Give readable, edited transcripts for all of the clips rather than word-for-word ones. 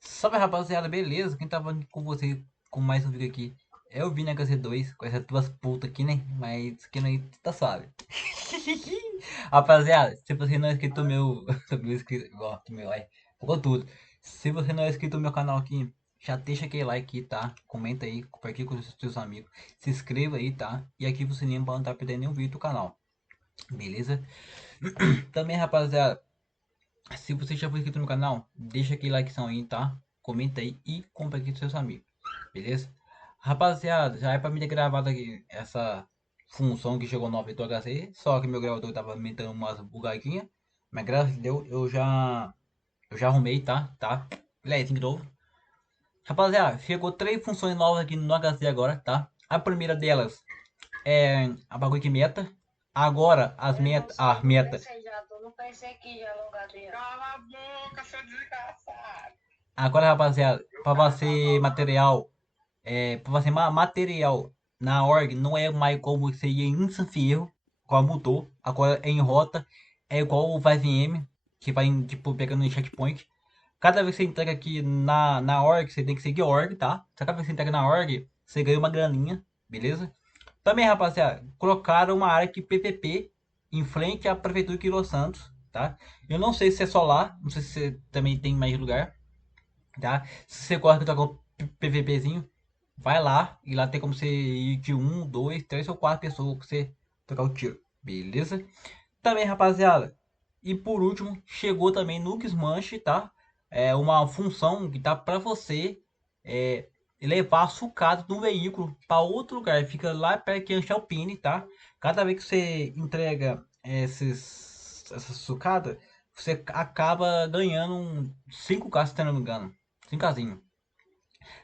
Salve rapaziada, beleza? Quem tava aqui com você com mais um vídeo aqui é o Vini HC2 com essas duas putas aqui, né? Mas isso aqui não tá suave. Rapaziada, se você não é inscrito no meu. Meu inscrito. Ó, que meu like. Ficou tudo. Se você não é inscrito no meu canal aqui, já deixa aquele like, tá? Comenta aí, compartilha com os seus amigos. Se inscreva aí, tá? E ativa o sininho pra não estar perdendo nenhum vídeo do canal. Beleza? Também, rapaziada, se você já foi inscrito no canal, deixa aquele likezão aí, tá? Comenta aí e compartilha com seus amigos. Beleza? Rapaziada, já é pra mim ter gravado aqui essa função que chegou nova do HC, só que meu gravador tava aumentando umas bugadinhas, mas graças a Deus eu já arrumei, tá? Tá? Lezinho de novo. Rapaziada, chegou três funções novas aqui no HC agora, tá? A primeira delas é a bagulho de meta. Agora as metas, Não pensei que já logado aí. Cala a boca, seu desgraçado. agora rapaziada, pra fazer material, pra fazer material na org, não é mais como você ia em Sanfierro, qual mudou, agora é em rota, é igual o VM, que vai tipo pegando em checkpoint. Cada vez que você entrega aqui na org, você tem que seguir a org, tá? Cada vez que você entrega na org, você ganha uma graninha, beleza? Também, rapaziada, colocaram uma área de PVP em frente à prefeitura de Los Santos, tá? Eu não sei se é só lá, não sei se você também tem mais lugar, tá? Se você gosta de jogar um PVPzinho, vai lá e lá tem como você ir de 1, 2, 3 ou 4 pessoas pra você trocar o tiro, beleza? Também, rapaziada, e por último, chegou também no Xmanche, tá? É uma função que tá para você levar a sucata do veículo para outro lugar. Fica lá perto de Anchalpine, tá? Cada vez que você entrega essa sucata, você acaba ganhando 5k, se não me engano. 5kzinho.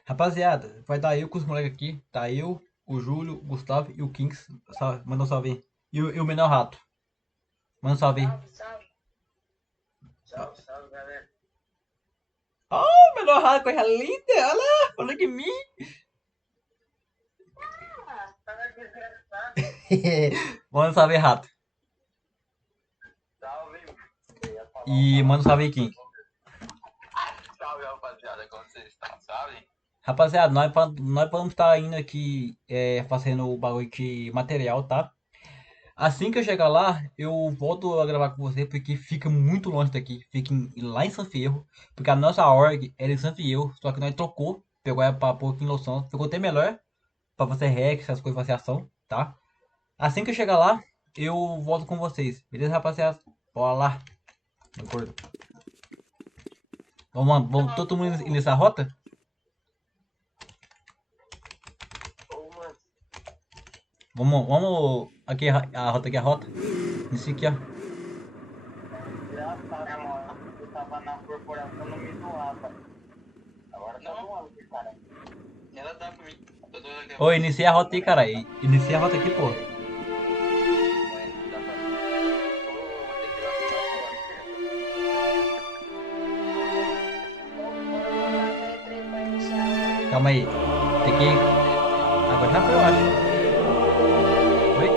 Rapaziada, vai dar eu com os moleques aqui. Tá eu, o Júlio, o Gustavo e o Kings. Manda um salve aí. E o menor rato. Manda um salve aí. Salve, salve. Salve, salve, galera. Oh, menor rato, coisa linda. Olha lá, falando de mim. Tá desgraçado. Manda um salve aí, rato. Salve. E manda um salve aí, King. Salve, rapaziada. Como vocês estão? Salve. Rapaziada, nós vamos estar indo aqui fazendo o bagulho de material, tá? Assim que eu chegar lá, eu volto a gravar com você, porque fica muito longe daqui. Fica lá em São Fierro, porque a nossa org era em São Fierro, só que nós trocou, pegou ela pra pôr aqui em Loção. Ficou até melhor pra fazer hack, essas coisas, fazer ação, tá? Assim que eu chegar lá, eu volto com vocês. Beleza, rapaziada? Bora lá. De acordo. Vamos todo mundo nessa rota? Ô, mano. Vamos aqui a rota aqui, a rota. Isso aqui, ó. Engraçado, mano. Eu tava na corporação no meio do mapa. Agora tá voando, cara. Ela dá pra mim. Eu tô aqui. Ô, iniciei a rota aí, cara. Iniciei a rota aqui, pô. Dá pra mim. Ô, vou ter que ir lá fora. Calma aí. Tem que. Agora já foi, eu acho. Oi?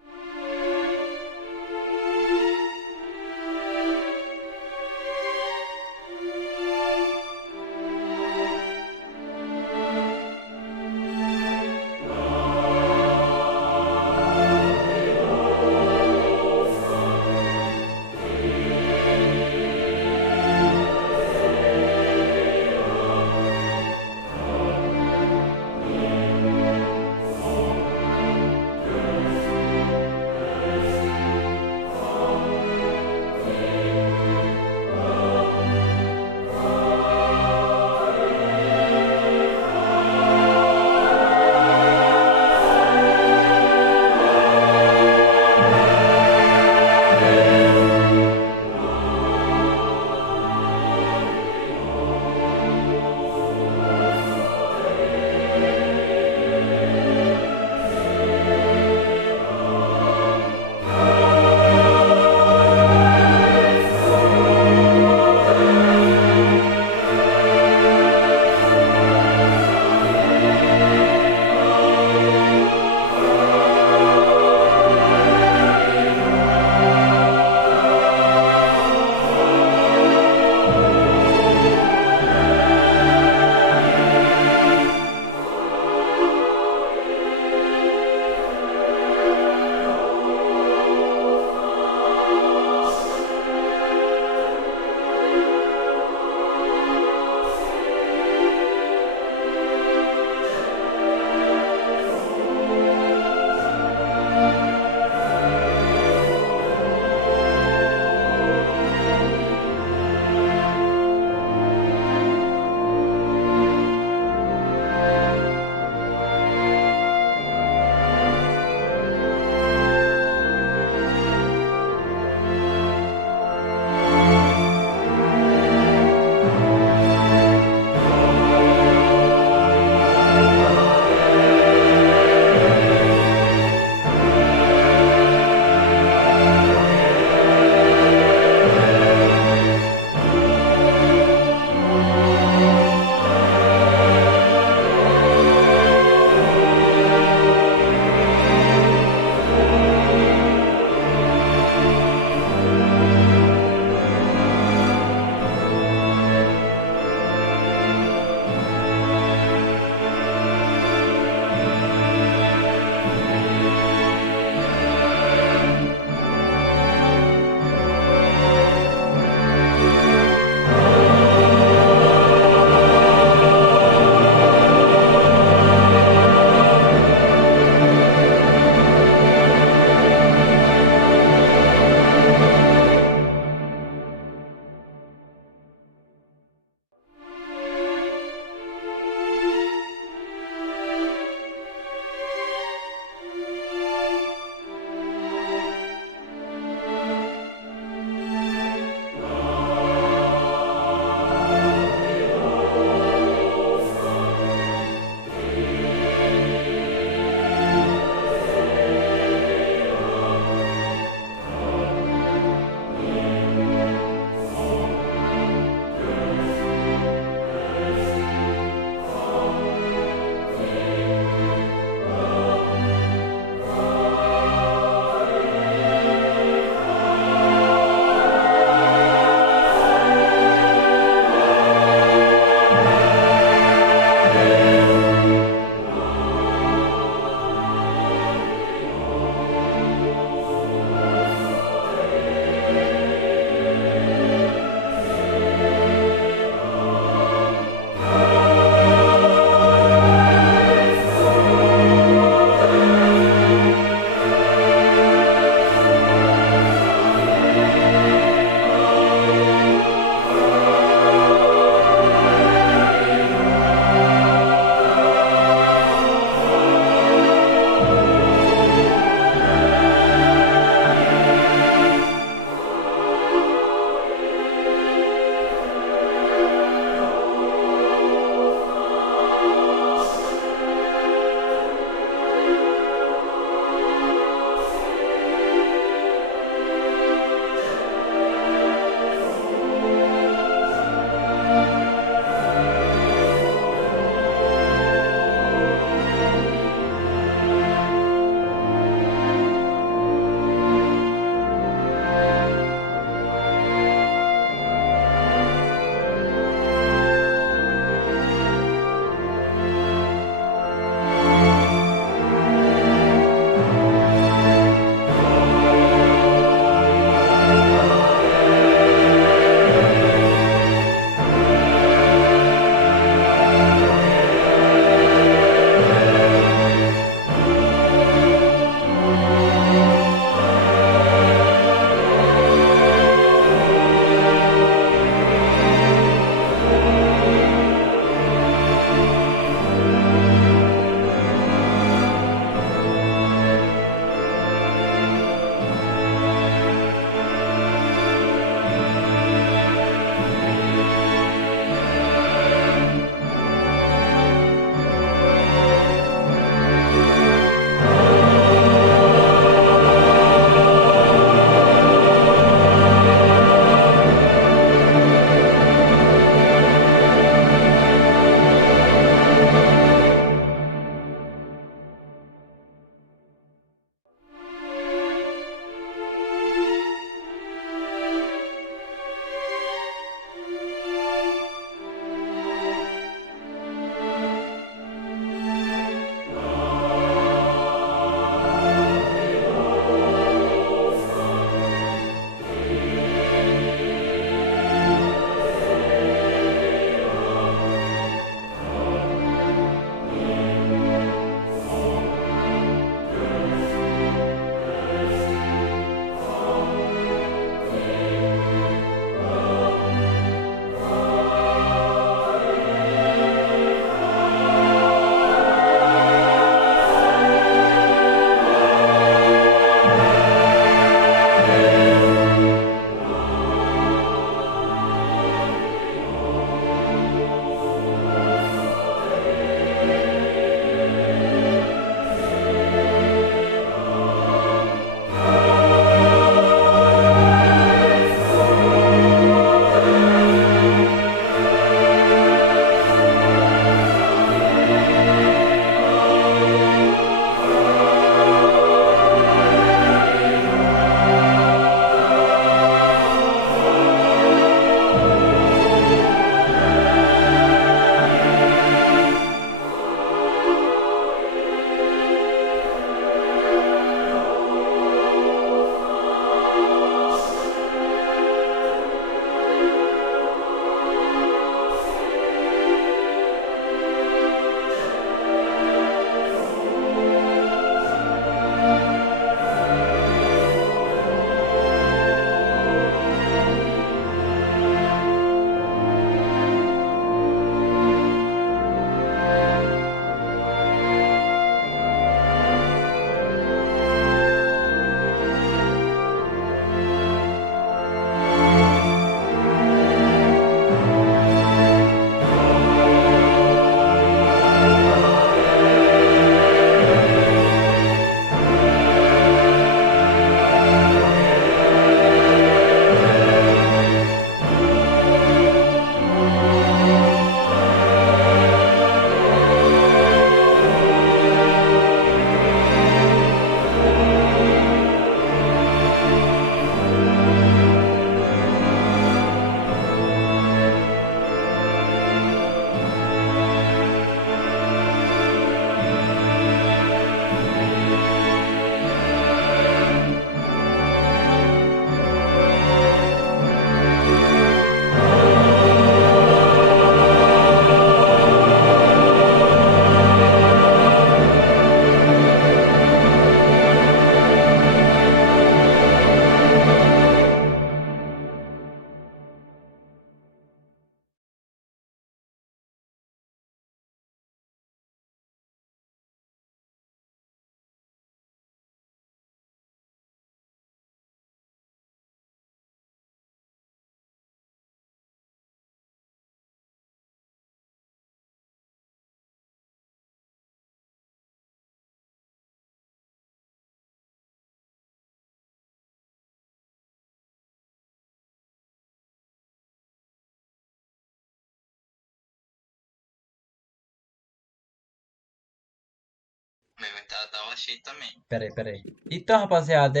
tava cheio também. Pera aí. Então, rapaziada,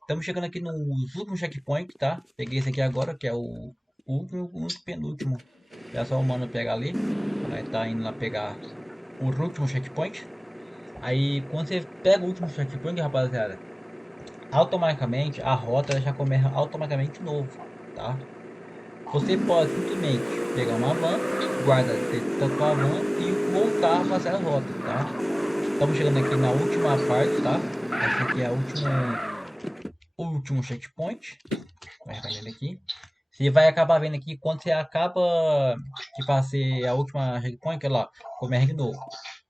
estamos chegando aqui nos últimos checkpoints, tá? Peguei esse aqui agora, que é o último, o único penúltimo. É só o mano pegar ali. Aí tá indo lá pegar o último checkpoint. Aí, quando você pega o último checkpoint, rapaziada, automaticamente a rota já começa automaticamente de novo, tá? Você pode simplesmente pegar uma van, guardar dentro da tua van e voltar a fazer a rota, tá? Estamos chegando aqui na última parte, tá? Esse aqui é o último checkpoint. Vai nele aqui. Você vai acabar vendo aqui quando você acaba de fazer a última checkpoint, olha lá, começa de novo.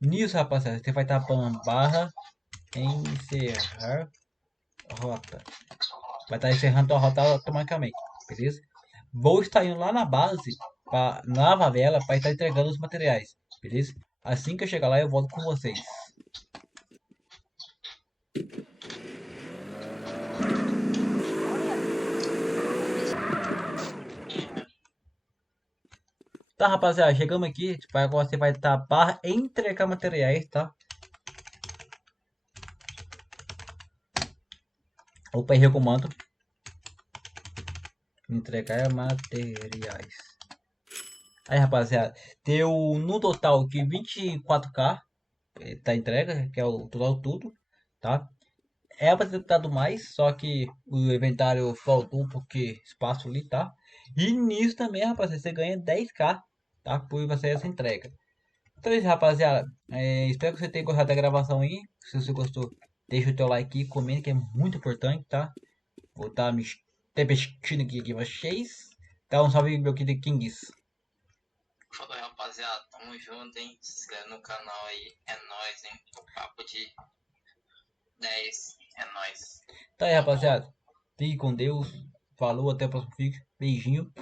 Nisso, rapaziada, você vai tapando barra encerrar rota. Vai estar encerrando a rota automaticamente, beleza? Vou estar indo lá na base, na favela, para estar entregando os materiais, beleza? Assim que eu chegar lá, eu volto com vocês. Tá, rapaziada, chegamos aqui. Tipo, agora você vai estar barra entregar materiais, tá? Opa, errei o comando. Entregar materiais. Aí, rapaziada, deu no total aqui 24k. Tá entrega, que é o total tudo, tá? É pra ter dado mais, só que o inventário faltou porque espaço ali, tá? E nisso também, rapaziada, você ganha 10k, tá? Por você essa entrega. Então é isso, rapaziada. Espero que você tenha gostado da gravação aí. Se você gostou, deixa o teu like e comenta, que é muito importante, tá? Vou estar me repetindo aqui vocês. Dá um salve, meu querido Kings. Falou, rapaziada. Tamo junto, hein? Se inscreve no canal aí. É nóis, hein? O papo de 10. É nóis. Tá aí, rapaziada. Fique com Deus. Falou, até o próximo vídeo. Beijinho.